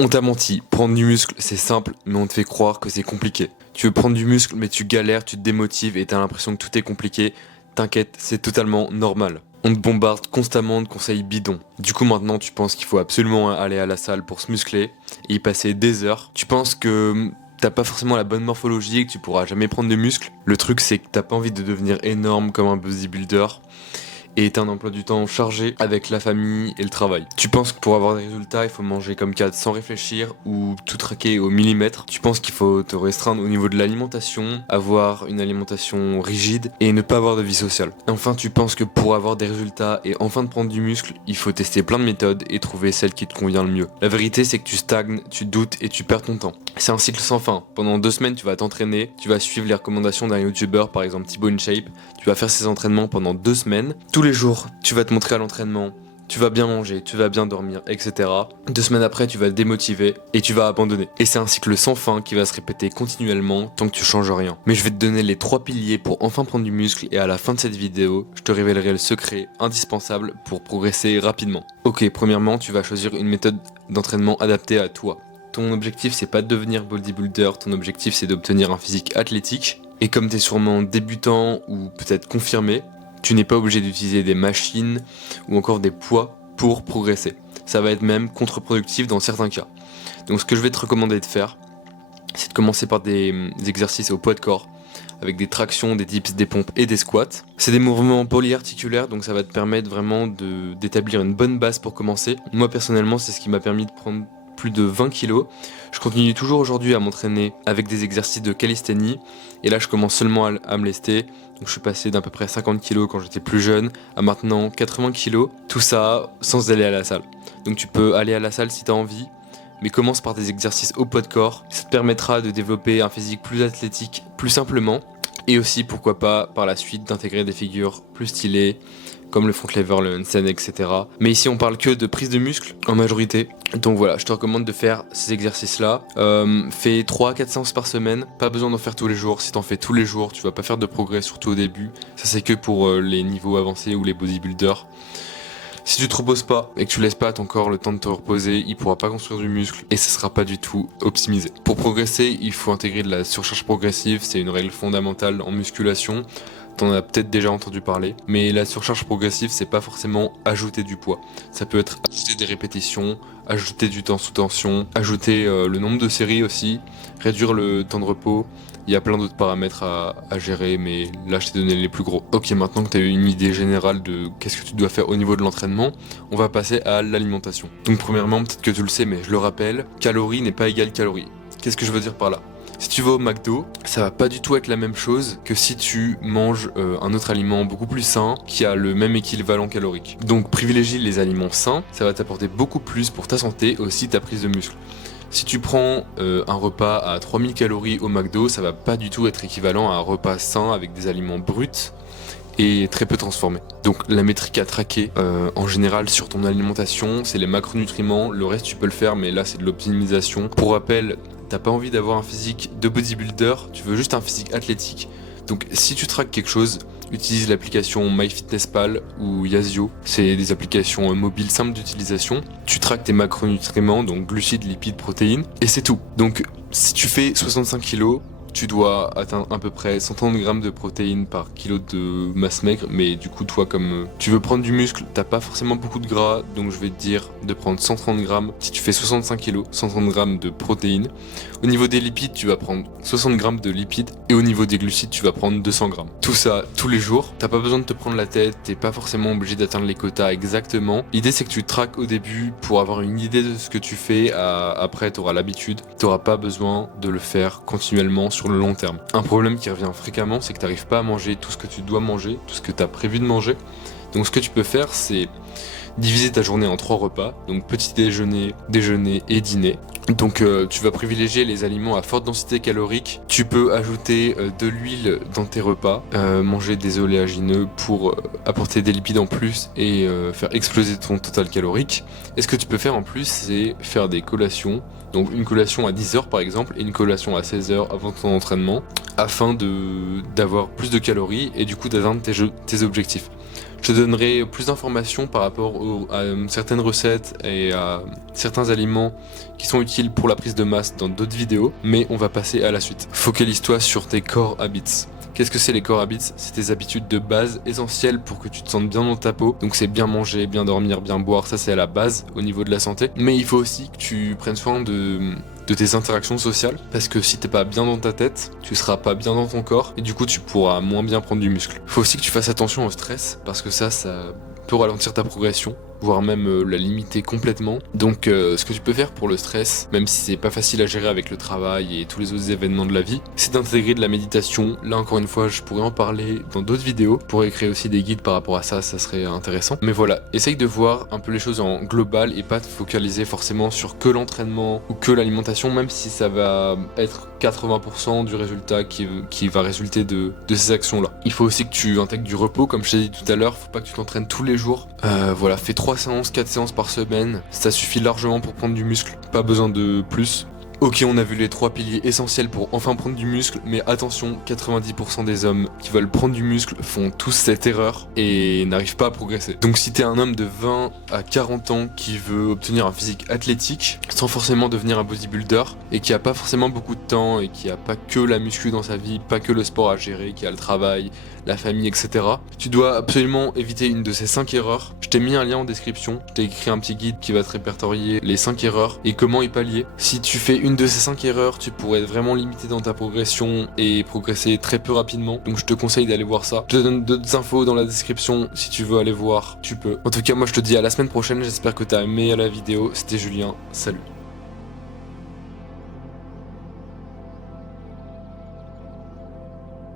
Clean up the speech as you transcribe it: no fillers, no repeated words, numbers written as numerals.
On t'a menti, prendre du muscle c'est simple, mais on te fait croire que c'est compliqué. Tu veux prendre du muscle, mais tu galères, tu te démotives et t'as l'impression que tout est compliqué. T'inquiète, c'est totalement normal. On te bombarde constamment de conseils bidons. Du coup maintenant tu penses qu'il faut absolument aller à la salle pour se muscler et y passer des heures. Tu penses que t'as pas forcément la bonne morphologie et que tu pourras jamais prendre de muscle. Le truc c'est que t'as pas envie de devenir énorme comme un bodybuilder et t'as un emploi du temps chargé avec la famille et le travail. Tu penses que pour avoir des résultats, il faut manger comme 4 sans réfléchir ou tout traquer au millimètre. Tu penses qu'il faut te restreindre au niveau de l'alimentation, avoir une alimentation rigide et ne pas avoir de vie sociale. Enfin, tu penses que pour avoir des résultats et enfin de prendre du muscle, il faut tester plein de méthodes et trouver celle qui te convient le mieux. La vérité, c'est que tu stagnes, tu doutes et tu perds ton temps. C'est un cycle sans fin. Pendant 2 semaines, tu vas t'entraîner, tu vas suivre les recommandations d'un YouTuber, par exemple Thibaut InShape. Tu vas faire ses entraînements pendant 2 semaines. Tous les jours, tu vas te montrer à l'entraînement, tu vas bien manger, tu vas bien dormir, etc. 2 semaines après, tu vas te démotiver et tu vas abandonner. Et c'est un cycle sans fin qui va se répéter continuellement tant que tu changes rien. Mais je vais te donner les 3 piliers pour enfin prendre du muscle et à la fin de cette vidéo, je te révélerai le secret indispensable pour progresser rapidement. Ok, premièrement, tu vas choisir une méthode d'entraînement adaptée à toi. Ton objectif c'est pas de devenir bodybuilder, ton objectif c'est d'obtenir un physique athlétique. Et comme tu es sûrement débutant ou peut-être confirmé, tu n'es pas obligé d'utiliser des machines ou encore des poids pour progresser. Ça va être même contre-productif dans certains cas. Donc ce que je vais te recommander de faire, c'est de commencer par des exercices au poids de corps, avec des tractions, des dips, des pompes et des squats. C'est des mouvements polyarticulaires, donc ça va te permettre vraiment d'établir une bonne base pour commencer. Moi personnellement, c'est ce qui m'a permis de prendre plus de 20 kilos. Je continue toujours aujourd'hui à m'entraîner avec des exercices de calisthénie et là je commence seulement à me lester. Donc je suis passé d'à peu près 50 kilos quand j'étais plus jeune à maintenant 80 kilos. Tout ça sans aller à la salle. Donc tu peux aller à la salle si tu as envie, mais commence par des exercices au poids de corps. Ça te permettra de développer un physique plus athlétique plus simplement et aussi pourquoi pas par la suite d'intégrer des figures plus stylées comme le front lever, le handstand, etc. Mais ici on parle que de prise de muscle en majorité. Donc voilà, je te recommande de faire ces exercices-là. Fais 3-4 séances par semaine, pas besoin d'en faire tous les jours. Si t'en fais tous les jours, tu vas pas faire de progrès, surtout au début. Ça c'est que pour les niveaux avancés ou les bodybuilders. Si tu te reposes pas et que tu laisses pas à ton corps le temps de te reposer, il pourra pas construire du muscle et ce sera pas du tout optimisé. Pour progresser, il faut intégrer de la surcharge progressive, c'est une règle fondamentale en musculation. T'en as peut-être déjà entendu parler, mais la surcharge progressive, c'est pas forcément ajouter du poids. Ça peut être ajouter des répétitions, ajouter du temps sous tension, ajouter le nombre de séries aussi, réduire le temps de repos. Il y a plein d'autres paramètres à gérer, mais là je t'ai donné les plus gros. Ok, maintenant que tu as eu une idée générale de qu'est-ce que tu dois faire au niveau de l'entraînement, on va passer à l'alimentation. Donc premièrement, peut-être que tu le sais, mais je le rappelle, calories n'est pas égal calories. Qu'est-ce que je veux dire par là ? Si tu vas au McDo, ça va pas du tout être la même chose que si tu manges un autre aliment beaucoup plus sain qui a le même équivalent calorique. Donc privilégie les aliments sains, ça va t'apporter beaucoup plus pour ta santé et aussi ta prise de muscle. Si tu prends un repas à 3000 calories au McDo, ça va pas du tout être équivalent à un repas sain avec des aliments bruts et très peu transformés. Donc la métrique à traquer en général sur ton alimentation, c'est les macronutriments, le reste tu peux le faire mais là c'est de l'optimisation. Pour rappel, t'as pas envie d'avoir un physique de bodybuilder, tu veux juste un physique athlétique. Donc si tu traques quelque chose, utilise l'application MyFitnessPal ou Yazio. C'est des applications mobiles simples d'utilisation. Tu traques tes macronutriments, donc glucides, lipides, protéines, et c'est tout. Donc si tu fais 65 kg, tu dois atteindre à peu près 130 grammes de protéines par kilo de masse maigre, mais du coup toi comme tu veux prendre du muscle, t'as pas forcément beaucoup de gras, donc je vais te dire de prendre 130 grammes si tu fais 65 kg, 130 grammes de protéines. Au niveau des lipides, tu vas prendre 60 grammes de lipides, et au niveau des glucides, tu vas prendre 200 grammes. Tout ça tous les jours, t'as pas besoin de te prendre la tête, t'es pas forcément obligé d'atteindre les quotas exactement. L'idée c'est que tu traques au début pour avoir une idée de ce que tu fais, après t'auras l'habitude, t'auras pas besoin de le faire continuellement sur le long terme. Un problème qui revient fréquemment, c'est que tu n'arrives pas à manger tout ce que tu dois manger, tout ce que tu as prévu de manger. Donc ce que tu peux faire, c'est diviser ta journée en 3 repas, donc petit déjeuner, déjeuner et dîner. Donc tu vas privilégier les aliments à forte densité calorique. Tu peux ajouter de l'huile dans tes repas, manger des oléagineux pour apporter des lipides en plus et faire exploser ton total calorique. Et ce que tu peux faire en plus, c'est faire des collations. Donc une collation à 10h par exemple et une collation à 16h avant ton entraînement afin d'avoir plus de calories et du coup d'atteindre tes objectifs. Je te donnerai plus d'informations par rapport à certaines recettes et à certains aliments qui sont utiles pour la prise de masse dans d'autres vidéos, mais on va passer à la suite. Focalise-toi sur tes core habits. Qu'est-ce que c'est les core habits? C'est tes habitudes de base essentielles pour que tu te sentes bien dans ta peau. Donc c'est bien manger, bien dormir, bien boire, ça c'est à la base au niveau de la santé. Mais il faut aussi que tu prennes soin de tes interactions sociales, parce que si t'es pas bien dans ta tête, tu seras pas bien dans ton corps, et du coup tu pourras moins bien prendre du muscle. Faut aussi que tu fasses attention au stress, parce que ça peut ralentir ta progression, voire même la limiter complètement. Donc ce que tu peux faire pour le stress, même si c'est pas facile à gérer avec le travail et tous les autres événements de la vie, c'est d'intégrer de la méditation. Là encore une fois, je pourrais en parler dans d'autres vidéos, je pourrais créer aussi des guides par rapport à ça, ça serait intéressant. Mais voilà, essaye de voir un peu les choses en global et pas te focaliser forcément sur que l'entraînement ou que l'alimentation, même si ça va être 80% du résultat qui va résulter de ces actions-là. Il faut aussi que tu intègres du repos, comme je t'ai dit tout à l'heure, faut pas que tu t'entraînes tous les jours. Voilà, fais 3 séances, 4 séances par semaine, ça suffit largement pour prendre du muscle, pas besoin de plus. Ok, on a vu les 3 piliers essentiels pour enfin prendre du muscle, mais attention, 90% des hommes qui veulent prendre du muscle font tous cette erreur et n'arrivent pas à progresser. Donc si t'es un homme de 20 à 40 ans qui veut obtenir un physique athlétique, sans forcément devenir un bodybuilder, et qui a pas forcément beaucoup de temps, et qui a pas que la muscu dans sa vie, pas que le sport à gérer, qui a le travail, la famille, etc. Tu dois absolument éviter une de ces 5 erreurs. Je t'ai mis un lien en description, je t'ai écrit un petit guide qui va te répertorier les 5 erreurs et comment y pallier. Si tu fais une de ces 5 erreurs, tu pourrais être vraiment limité dans ta progression et progresser très peu rapidement. Donc je te conseille d'aller voir ça. Je te donne d'autres infos dans la description, si tu veux aller voir, tu peux. En tout cas, moi je te dis à la semaine prochaine, j'espère que t'as aimé la vidéo. C'était Julien, salut.